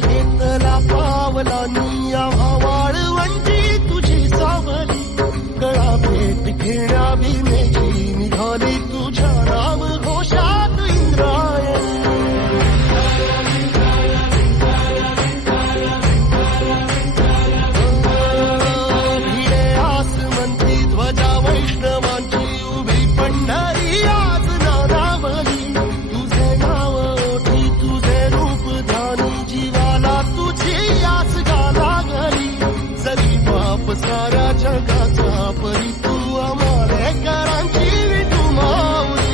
घेतला पावलांनी आम्हा वाळवंटी तुझी सावली गळा भेट घेण्या विनेची निघाली तुझ्या नाम घोषात इंद्रायणी भिडे आसमंती ध्वजा वैष्णवांची उभी पंढरी आज नानावली तुझे नाव ओठी तुझे रूप ध्यानी जीवाला तुझी आस गा लागली जरी बाप साऱ्या जगाचा परी तू आमालेकरांची विठू माऊली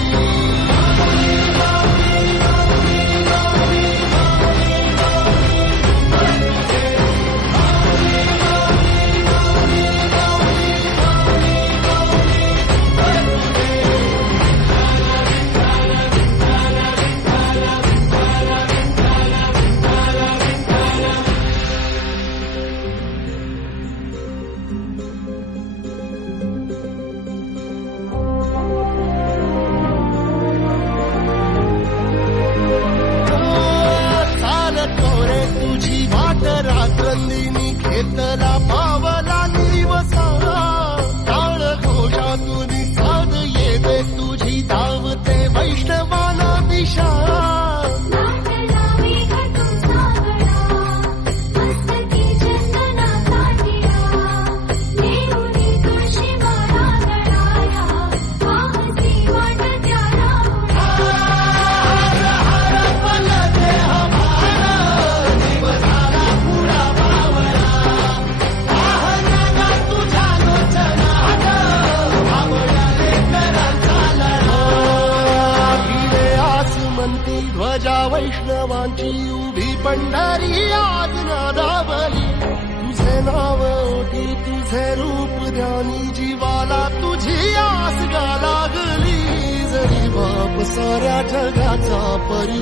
तुझी वाट रात्रंदिनी घेतला पावला निवसा टाळ घोषातून साध येते तुझी धावते वैष्णवाला दिशा ध्वजा वैष्णवांची उभी पंढरी आज नादावली तुझे नाव ओठी तुझे रूप ध्यानी जीवाला तुझी आस गा लागली जरी बाप साऱ्या जगाचा परी